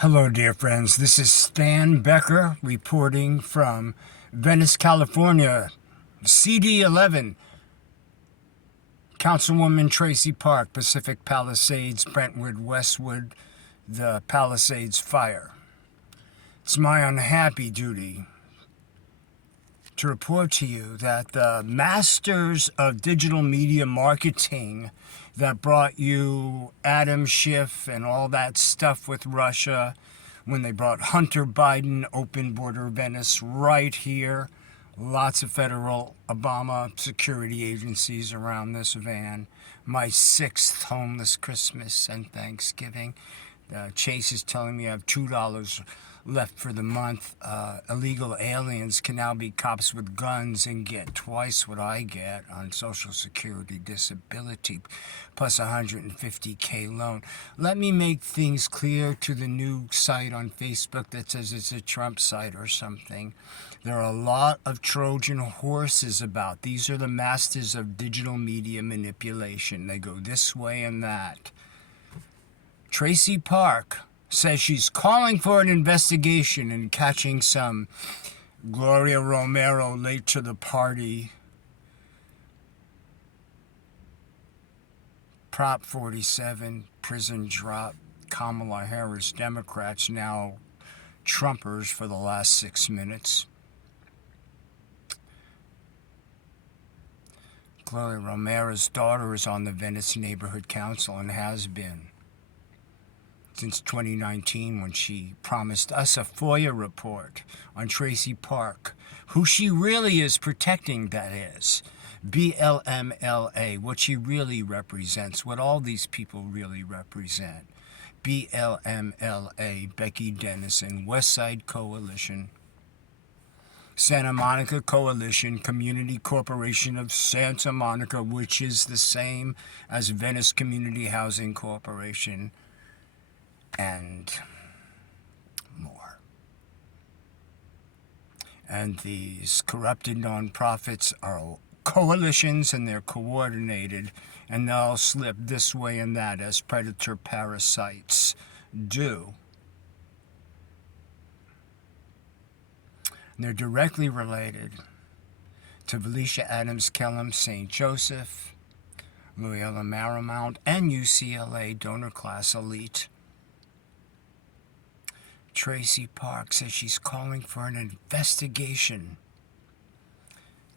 Hello, dear friends. This is Stan Becker reporting from Venice, California. CD11, Councilwoman Traci Park, Pacific Palisades, Brentwood, Westwood, the Palisades fire. It's my unhappy duty to report to you that the masters of digital media marketing that brought you Adam Schiff and all that stuff with Russia, when they brought Hunter Biden, open border Venice right here, lots of federal Obama security agencies around this van, my 6th homeless Christmas and Thanksgiving. Chase is telling me I have $2 left for the month. Illegal aliens can now be cops with guns and get twice what I get on Social Security disability, plus $150K loan. Let me make things clear to the new site on Facebook that says it's a Trump site or something. There are a lot of Trojan horses about. These are the masters of digital media manipulation. They go this way and that. Traci Park says she's calling for an investigation and catching some Gloria Romero late to the party. Prop 47, prison drop, Kamala Harris, Democrats now Trumpers for the last 6 minutes. Gloria Romero's daughter is on the Venice Neighborhood Council and has been since 2019, when she promised us a FOIA report on Traci Park, who she really is protecting, that is. BLMLA, what she really represents, what all these people really represent. BLMLA, Becky Dennison, WESTSIDE Coalition, Santa Monica Coalition, Community Corporation of Santa Monica, which is the same as Venice Community Housing Corporation, and more. And these corrupted nonprofits are coalitions, and they're coordinated, and they'll slip this way and that as predator parasites do. And they're directly related to Felicia Adams Kellum, St. Joseph, Loyola Marymount, and UCLA donor class elite. Traci Park says she's calling for an investigation.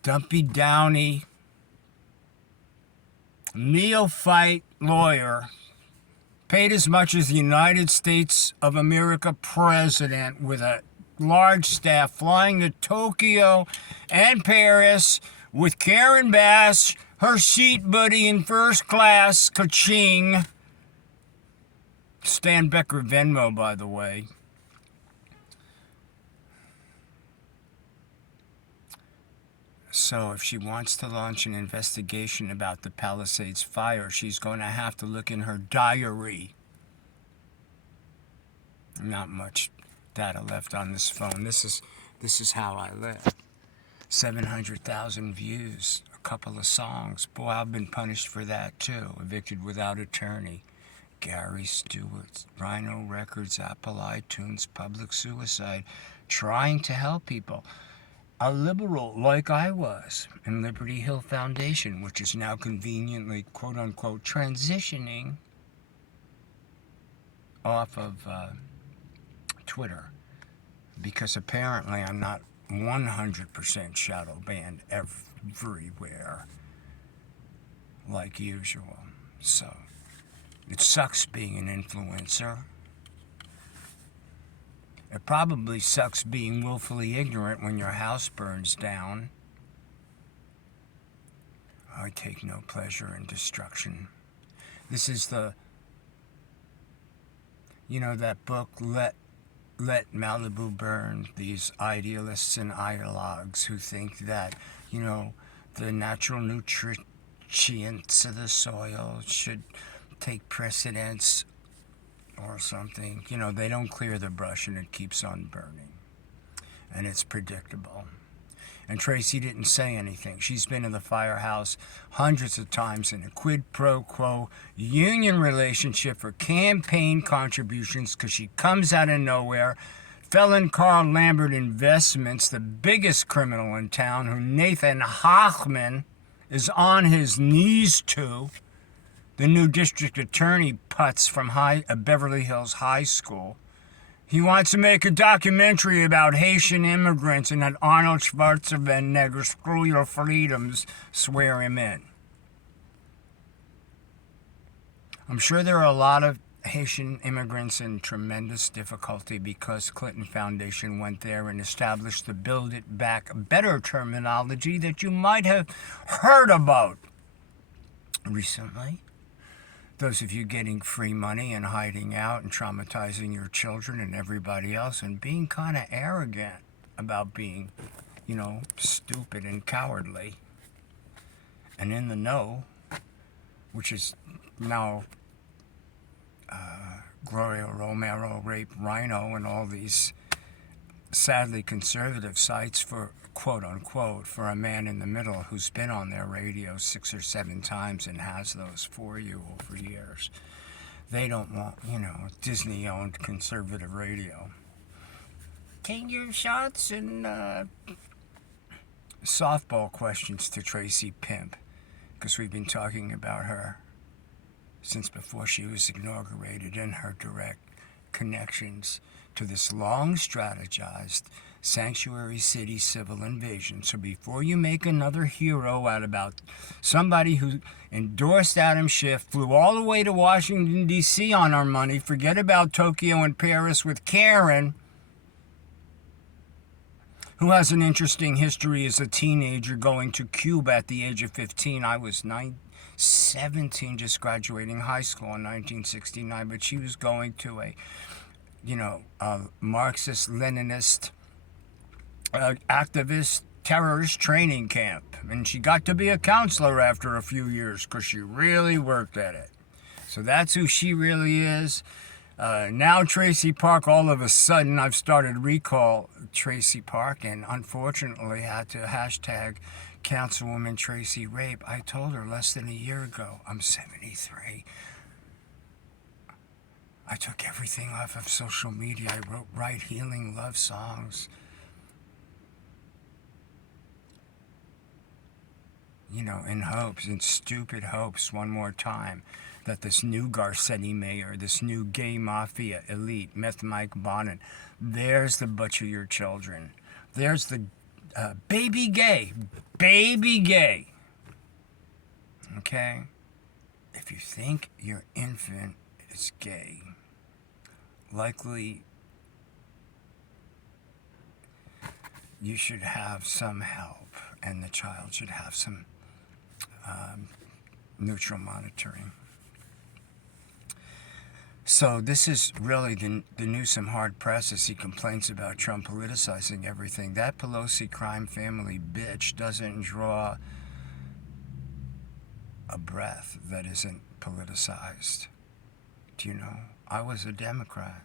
Dumpy Downey, neophyte lawyer, paid as much as the United States of America president, with a large staff, flying to Tokyo and Paris with Karen Bass, her seat buddy in first class, ka-ching. Stan Becker Venmo, by the way. So if she wants to launch an investigation about the Palisades fire, she's going to have to look in her diary. Not much data left on this phone. This is how I live. 700,000 views, a couple of songs. Boy, I've been punished for that too. Evicted without attorney. Gary Stewart, Rhino Records, Apple iTunes, Public Suicide, trying to help people. A liberal like I was in Liberty Hill Foundation, which is now conveniently, quote-unquote, transitioning off of Twitter, because apparently I'm not 100% shadow banned everywhere like usual. So it sucks being an influencer. It probably sucks being willfully ignorant when your house burns down. I take no pleasure in destruction. This is the, that book, Let Malibu Burn, these idealists and ideologues who think that, the natural nutrients of the soil should take precedence or something. They don't clear the brush and it keeps on burning. And it's predictable. And Traci didn't say anything. She's been in the firehouse hundreds of times in a quid pro quo union relationship for campaign contributions because she comes out of nowhere. Felon Carl Lambert Investments, the biggest criminal in town, who Nathan Hochman is on his knees to, the new district attorney putz from Beverly Hills High School. He wants to make a documentary about Haitian immigrants and had Arnold Schwarzenegger, screw your freedoms, swear him in. I'm sure there are a lot of Haitian immigrants in tremendous difficulty because Clinton Foundation went there and established the Build It Back Better terminology that you might have heard about recently. Those of you getting free money and hiding out and traumatizing your children and everybody else and being kind of arrogant about being, stupid and cowardly and in the know, which is now Gloria Romero, Rape Rhino, and all these sadly conservative sites for quote-unquote, for a man in the middle who's been on their radio 6 or 7 times and has those for you over years. They don't want, Disney-owned conservative radio. Take your shots and softball questions to Traci Pimp, because we've been talking about her since before she was inaugurated and her direct connections to this long strategized sanctuary city civil invasion. So before you make another hero out about somebody who endorsed Adam Schiff, flew all the way to Washington, D.C. on our money, forget about Tokyo and Paris with Karen, who has an interesting history as a teenager going to Cuba at the age of 15. I was 17, just graduating high school in 1969, but she was going to a Marxist-Leninist activist terrorist training camp. And she got to be a counselor after a few years because she really worked at it. So that's who she really is. Now Traci Park, all of a sudden, I've started recall Traci Park and unfortunately had to hashtag Councilwoman Traci Rape. I told her less than a year ago, I'm 73. I took everything off of social media. I wrote Right Healing Love songs. In hopes, in stupid hopes, one more time, that this new Garcetti mayor, this new gay mafia elite, Meth Mike Bonin, there's the butcher your children. There's the baby gay. Okay? If you think your infant is gay, likely you should have some help, and the child should have some neutral monitoring. So this is really the Newsom hard press as he complains about Trump politicizing everything. That Pelosi crime family bitch doesn't draw a breath that isn't politicized. Do you know? I was a Democrat.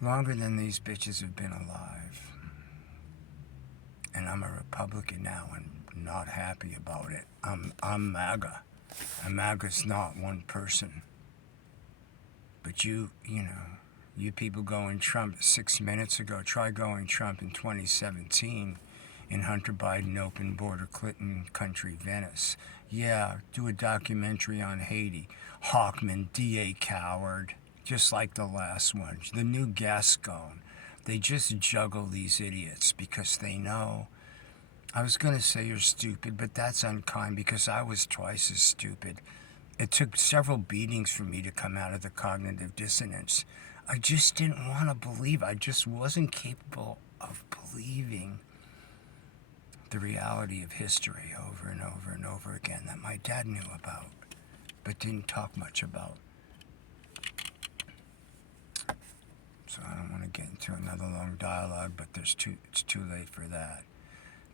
Longer than these bitches have been alive. And I'm a Republican now and not happy about it. I'm MAGA. And MAGA's not one person. But you people going Trump 6 minutes ago, try going Trump in 2017 in Hunter Biden open border Clinton country Venice. Yeah, do a documentary on Haiti. Hawkman, D.A. Coward, just like the last one. The new Gascon. They just juggle these idiots because they know. I was going to say you're stupid, but that's unkind because I was twice as stupid. It took several beatings for me to come out of the cognitive dissonance. I just didn't want to believe. I just wasn't capable of believing the reality of history over and over and over again that my dad knew about, but didn't talk much about. So I don't want to get into another long dialogue, but it's too late for that.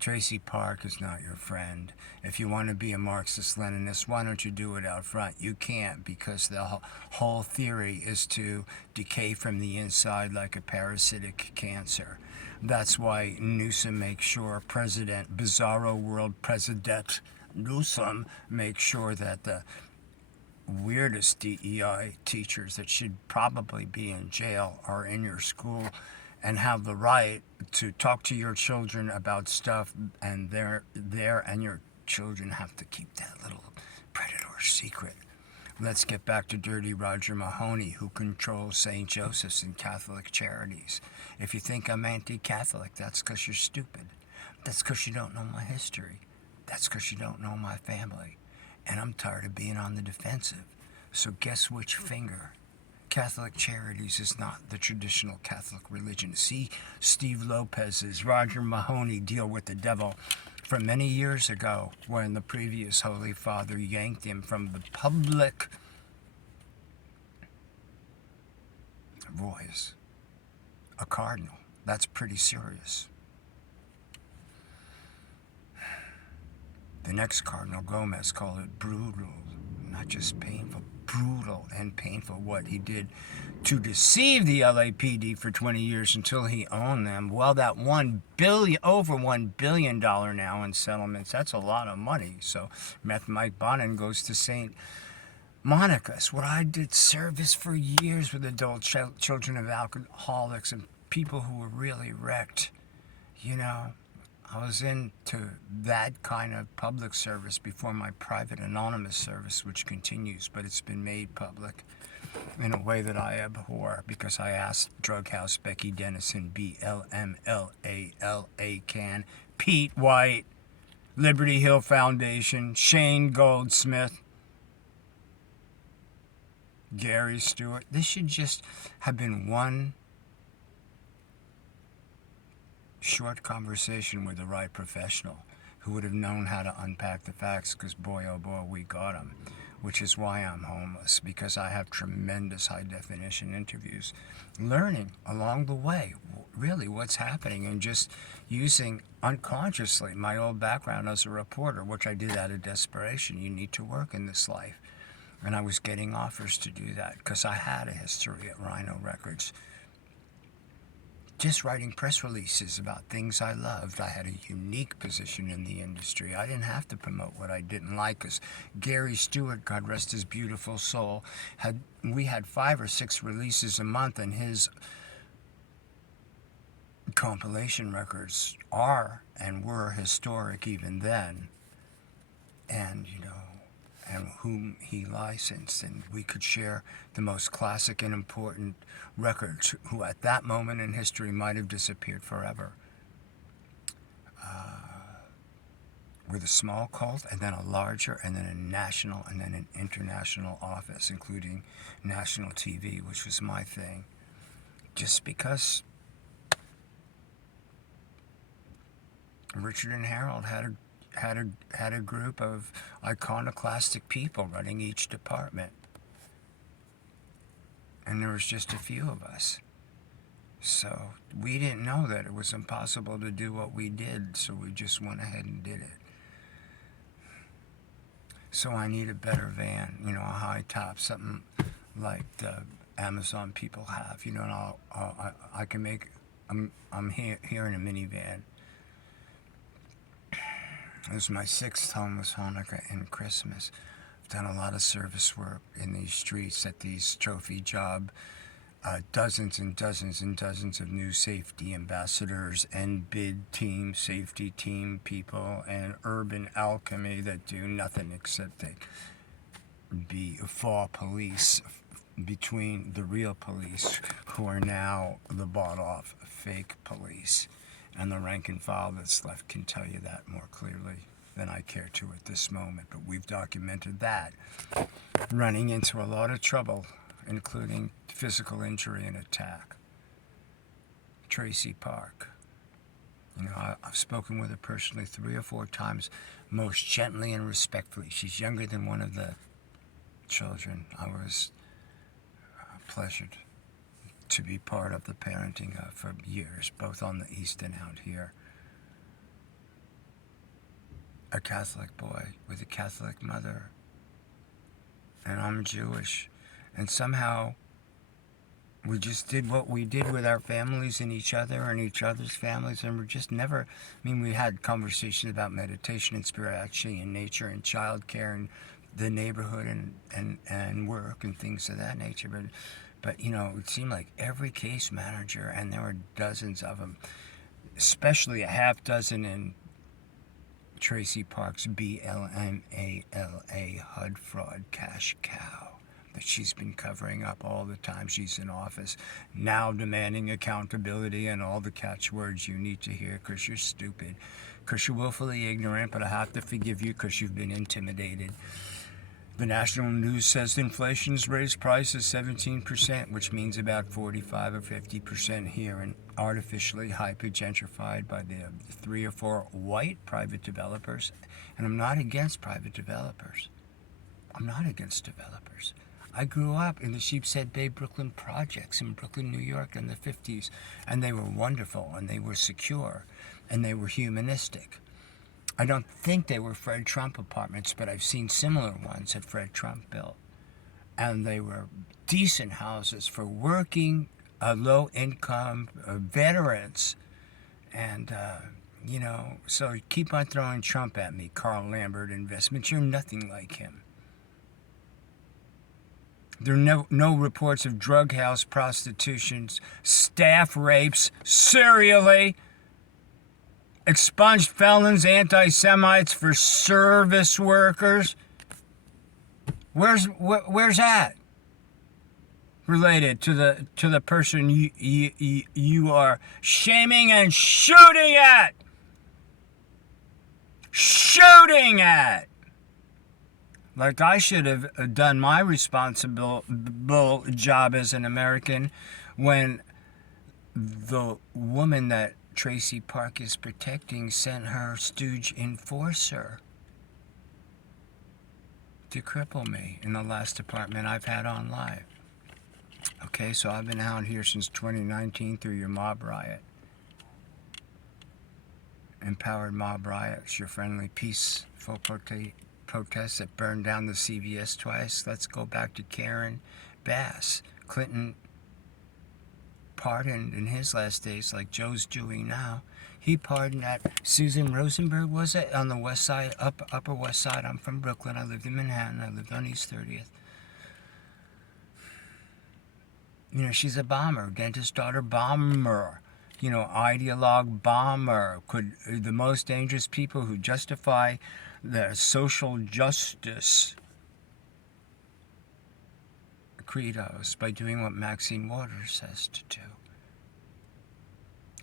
Traci Park is not your friend. If you want to be a Marxist-Leninist, why don't you do it out front? You can't, because the whole theory is to decay from the inside like a parasitic cancer. That's why Newsom makes sure Bizarro World President Newsom makes sure that the weirdest DEI teachers that should probably be in jail are in your school and have the right to talk to your children about stuff, and they're there, and your children have to keep that little predator secret. Let's get back to Dirty Roger Mahony, who controls St. Joseph's and Catholic Charities. If you think I'm anti-Catholic, that's because you're stupid. That's because you don't know my history. That's because you don't know my family. And I'm tired of being on the defensive. So guess which finger? Catholic Charities is not the traditional Catholic religion. See Steve Lopez's Roger Mahony deal with the devil from many years ago, when the previous Holy Father yanked him from the public voice. A cardinal. That's pretty serious. The next Cardinal Gomez called it brutal, not just painful, brutal and painful, what he did to deceive the LAPD for 20 years until he owned them. Well, that over $1 billion now in settlements, that's a lot of money. So Meth Mike Bonin goes to St. Monica's, where I did service for years with adult children of alcoholics and people who were really wrecked. You know, I was into that kind of public service before my private anonymous service, which continues, but it's been made public in a way that I abhor, because I asked Drug House Becky Dennison, BLMLALA Can, Pete White, Liberty Hill Foundation, Shane Goldsmith, Gary Stewart. This should just have been one short conversation with the right professional who would have known how to unpack the facts, because boy, oh boy, we got them. Which is why I'm homeless, because I have tremendous high-definition interviews, learning along the way really what's happening, and just using unconsciously my old background as a reporter, which I did out of desperation. You need to work in this life. And I was getting offers to do that because I had a history at Rhino Records. Just writing press releases about things I loved. I had a unique position in the industry. I didn't have to promote what I didn't like, because Gary Stewart, God rest his beautiful soul, we had 5 or 6 releases a month, and his compilation records are and were historic even then. And, you know, and whom he licensed, and we could share the most classic and important records, who at that moment in history might have disappeared forever. With a small cult, and then a larger, and then a national, and then an international office, including national TV, which was my thing. Just because Richard and Harold had a group of iconoclastic people running each department, and there was just a few of us. So we didn't know that it was impossible to do what we did, so we just went ahead and did it. So I need a better van, you know, a high top, something like the Amazon people have, you know, and I can make. I'm here in a minivan. It was my 6th homeless Hanukkah and Christmas. I've done a lot of service work in these streets at these trophy job, dozens and dozens and dozens of new safety ambassadors and bid team, safety team people, and urban alchemy that do nothing except they be fall police between the real police, who are now the bought-off fake police. And the rank and file that's left can tell you that more clearly than I care to at this moment. But we've documented that. Running into a lot of trouble, including physical injury and attack. Traci Park. You know, I've spoken with her personally 3 or 4 times, most gently and respectfully. She's younger than one of the children. I was pleasured to be part of the parenting for years, both on the East and out here. A Catholic boy with a Catholic mother. And I'm Jewish. And somehow We just did what we did with our families and each other and each other's families, and we're just never. I mean, we had conversations about meditation and spirituality and nature and childcare and the neighborhood and work and things of that nature. But you know, it seemed like every case manager, and there were dozens of them, especially a half dozen in Traci Park's BLMALA HUD fraud cash cow that she's been covering up all the time she's in office, now demanding accountability and all the catchwords you need to hear because you're stupid, because you're willfully ignorant, but I have to forgive you because you've been intimidated. The national news says inflation's raised prices 17%, which means about 45 or 50% here, and artificially hyper-gentrified by the 3 or 4 white private developers. And I'm not against private developers. I'm not against developers. I grew up in the Sheepshead Bay Brooklyn projects in Brooklyn, New York in the 50s, and they were wonderful, and they were secure, and they were humanistic. I don't think they were Fred Trump apartments, but I've seen similar ones that Fred Trump built. And they were decent houses for working, low-income veterans. And, you know, so keep on throwing Trump at me, Carl Lambert Investments. You're nothing like him. There are no reports of drug house prostitutions, staff rapes, serially, expunged felons, anti-Semites for service workers. Where's that related to the person you are shaming and shooting at? Shooting at! Like I should have done my responsible job as an American when the woman that Traci Park is protecting sent her stooge enforcer to cripple me in the last apartment I've had on live. Okay, so I've been out here since 2019 through your mob riot. Empowered mob riots, your friendly peaceful protests that burned down the CVS twice. Let's go back to Karen Bass. Clinton pardoned in his last days like Joe's doing now. He pardoned that Susan Rosenberg, was it, on the west side, upper west side. I'm from Brooklyn. I lived in Manhattan. I lived on East 30th. You know, she's a bomber, dentist daughter bomber. You know, ideologue bomber. The most dangerous people who justify the social justice credos by doing what Maxine Waters says to do.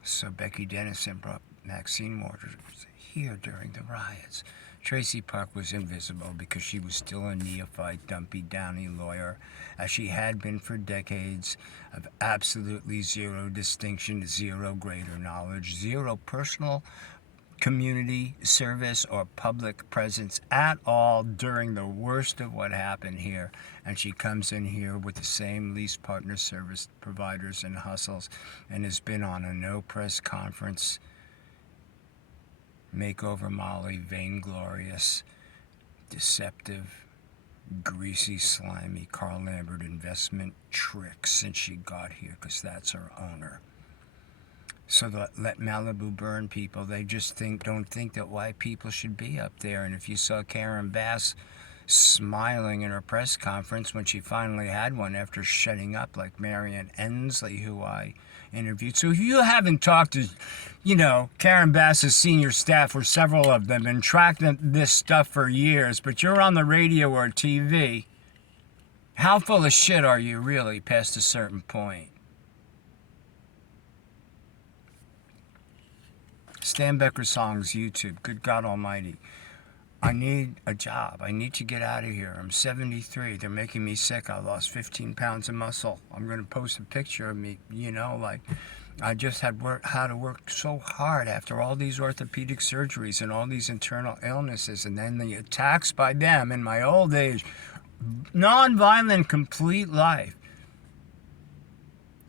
So Becky Dennison brought Maxine Waters here during the riots. Traci Park was invisible because she was still a neophyte, dumpy Downey lawyer, as she had been for decades, of absolutely zero distinction, zero greater knowledge, zero personal community service or public presence at all during the worst of what happened here. And she comes in here with the same lease partner service providers and hustles and has been on a no press conference, makeover Molly, vainglorious, deceptive, greasy, slimy Carl Lambert investment trick since she got here, because that's her owner. So let Malibu burn, people. They just don't think that white people should be up there. And if you saw Karen Bass smiling in her press conference when she finally had one after shutting up like Marion Ensley, who I interviewed. So if you haven't talked to, you know, Karen Bass's senior staff, or several of them, and tracked this stuff for years, but you're on the radio or TV, how full of shit are you really past a certain point? Stan Becker Songs, YouTube. Good God Almighty. I need a job. I need to get out of here. I'm 73. They're making me sick. I lost 15 pounds of muscle. I'm going to post a picture of me, you know, like I just had to work so hard after all these orthopedic surgeries and all these internal illnesses, and then the attacks by them in my old age. Non-violent, complete life.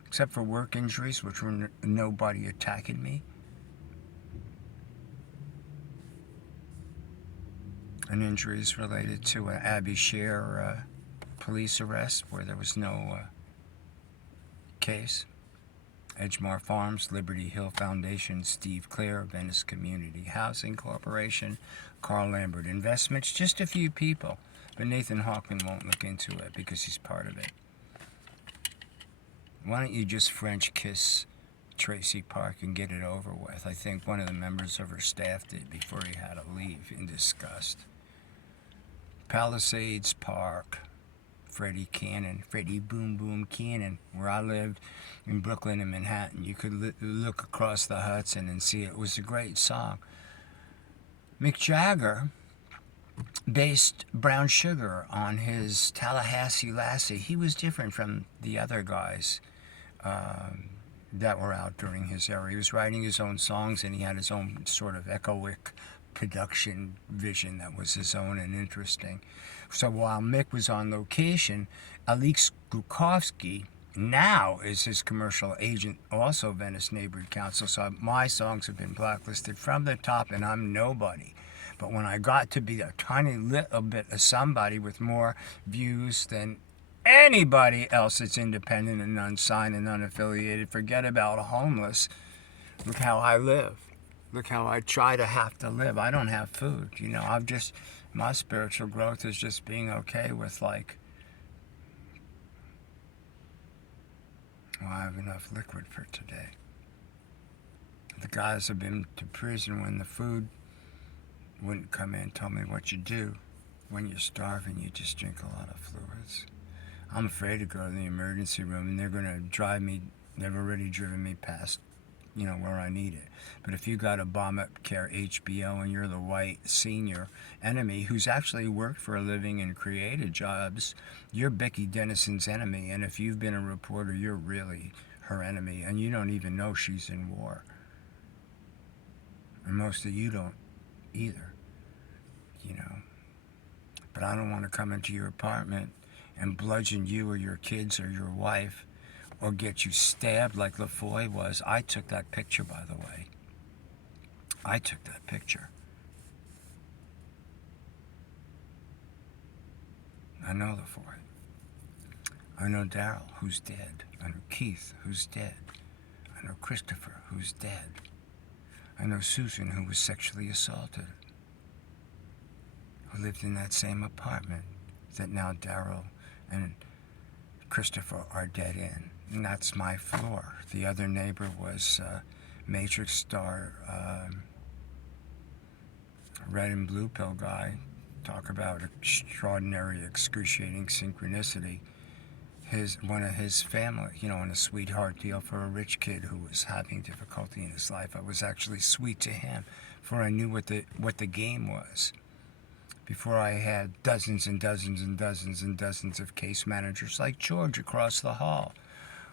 Except for work injuries, which were nobody attacking me. And injuries related to Abby Sher police arrest, where there was no case. Edgemar Farms, Liberty Hill Foundation, Steve Clare, Venice Community Housing Corporation, Carl Lambert Investments, just a few people. But Nathan Hawkman won't look into it because he's part of it. Why don't you just French kiss Traci Park and get it over with? I think one of the members of her staff did before he had to leave in disgust. Palisades Park. Freddie Boom Boom Cannon, where I lived in Brooklyn and Manhattan. You could look across the Hudson and see it. It was a great song. Mick Jagger based Brown Sugar on his Tallahassee Lassie. He was different from the other guys that were out during his era. He was writing his own songs, and he had his own sort of echoic production vision that was his own and interesting. So while Mick was on location, Alex Gukovsky now is his commercial agent, also Venice Neighborhood Council. So my songs have been blacklisted from the top, and I'm nobody. But when I got to be a tiny little bit of somebody with more views than anybody else that's independent and unsigned and unaffiliated, forget about homeless, look how I live. Look how I try to have to live. I don't have food. You know, my spiritual growth is just being okay with, like, well, I have enough liquid for today. The guys have been to prison when the food wouldn't come in. Told me what you do when you're starving. You just drink a lot of fluids. I'm afraid to go to the emergency room, and they're going to drive me. They've already driven me past, where I need it. But if you got Obamacare HBO and you're the white senior enemy who's actually worked for a living and created jobs, you're Becky Dennison's enemy. And if you've been a reporter, you're really her enemy, and you don't even know she's in war. And most of you don't either, But I don't want to come into your apartment and bludgeon you or your kids or your wife, or get you stabbed like LaFoy was. I took that picture, by the way. I took that picture. I know LaFoy. I know Daryl, who's dead. I know Keith, who's dead. I know Christopher, who's dead. I know Susan, who was sexually assaulted, who lived in that same apartment that now Daryl and Christopher are dead in. And that's my floor. The other neighbor was Matrix star, red and blue pill guy. Talk about extraordinary, excruciating synchronicity. One of his family, in a sweetheart deal for a rich kid who was having difficulty in his life. I was actually sweet to him, for I knew what the game was. Before I had dozens and dozens and dozens and dozens of case managers like George across the hall,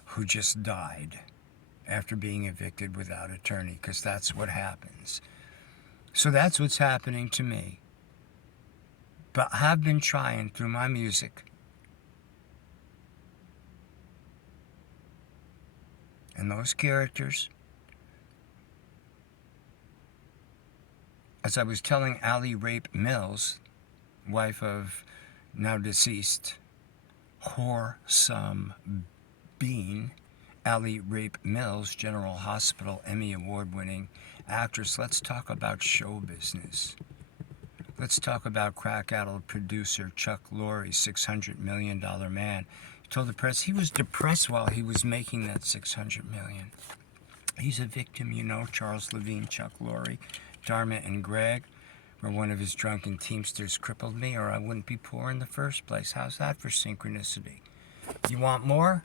who just died after being evicted without attorney, because that's what happens. So that's what's happening to me. But I've been trying through my music and those characters. As I was telling Allie Rape Mills, wife of now deceased whoresome being Allie Rape Mills, General Hospital Emmy Award-winning actress, let's talk about show business. Let's talk about crack-addled producer Chuck Lorre, $600 million man. He told the press he was depressed while he was making that $600 million. He's a victim, Charles Levine, Chuck Lorre, Dharma and Greg, where one of his drunken teamsters crippled me, or I wouldn't be poor in the first place. How's that for synchronicity? You want more?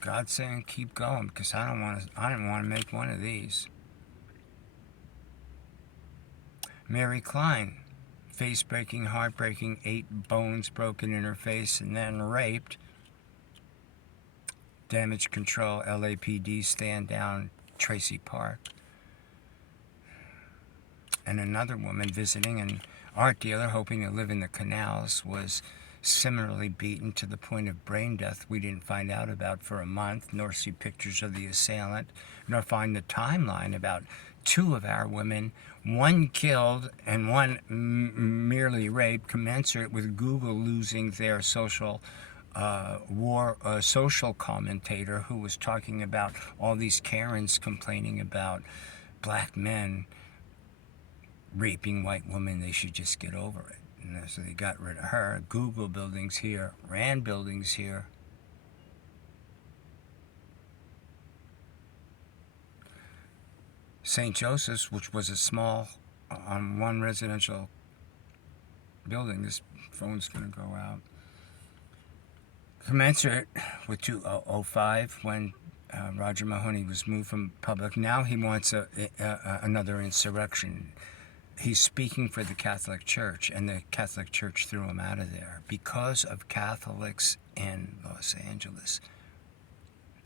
God's saying keep going, because I didn't want to make one of these. Mary Klein, face-breaking, heartbreaking, 8 bones broken in her face and then raped. Damage control, LAPD, stand down, Traci Park. And another woman visiting an art dealer hoping to live in the canals was similarly beaten to the point of brain death. We didn't find out about for a month, nor see pictures of the assailant, nor find the timeline about 2 of our women, 1 killed and 1 merely raped, commensurate with Google losing their social social commentator who was talking about all these Karens complaining about black men raping white women. They should just get over it. And so they got rid of her. Google buildings here, Rand buildings here. St. Joseph's, which was a small, on one residential building. This phone's going to go out. Commensurate with 2005 when Roger Mahony was moved from public. Now he wants another insurrection. He's speaking for the Catholic Church, and the Catholic Church threw him out of there because of Catholics in Los Angeles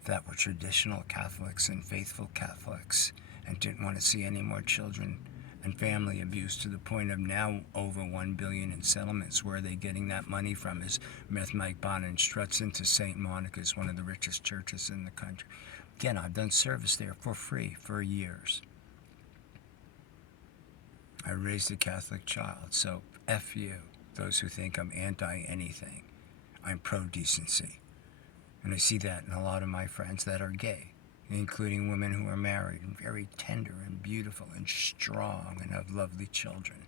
that were traditional Catholics and faithful Catholics and didn't want to see any more children and family abuse, to the point of now over $1 billion in settlements. Where are they getting that money from? Is Meth Mike Bond and Struts into St. Monica's, one of the richest churches in the country. Again, I've done service there for free for years. I raised a Catholic child, so F you, those who think I'm anti-anything. I'm pro-decency. And I see that in a lot of my friends that are gay, including women who are married and very tender and beautiful and strong and have lovely children,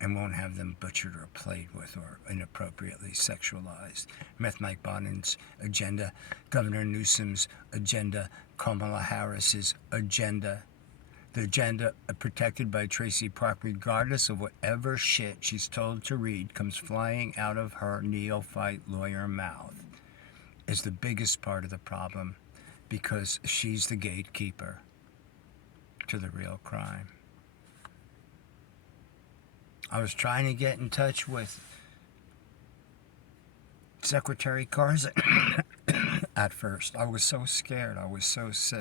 and won't have them butchered or played with or inappropriately sexualized. Meth Mike Bonin's agenda, Governor Newsom's agenda, Kamala Harris's agenda, the agenda protected by Traci Park, regardless of whatever shit she's told to read comes flying out of her neophyte lawyer mouth, is the biggest part of the problem, because she's the gatekeeper to the real crime. I was trying to get in touch with Secretary Karzai at first. I was so scared. I was so sick.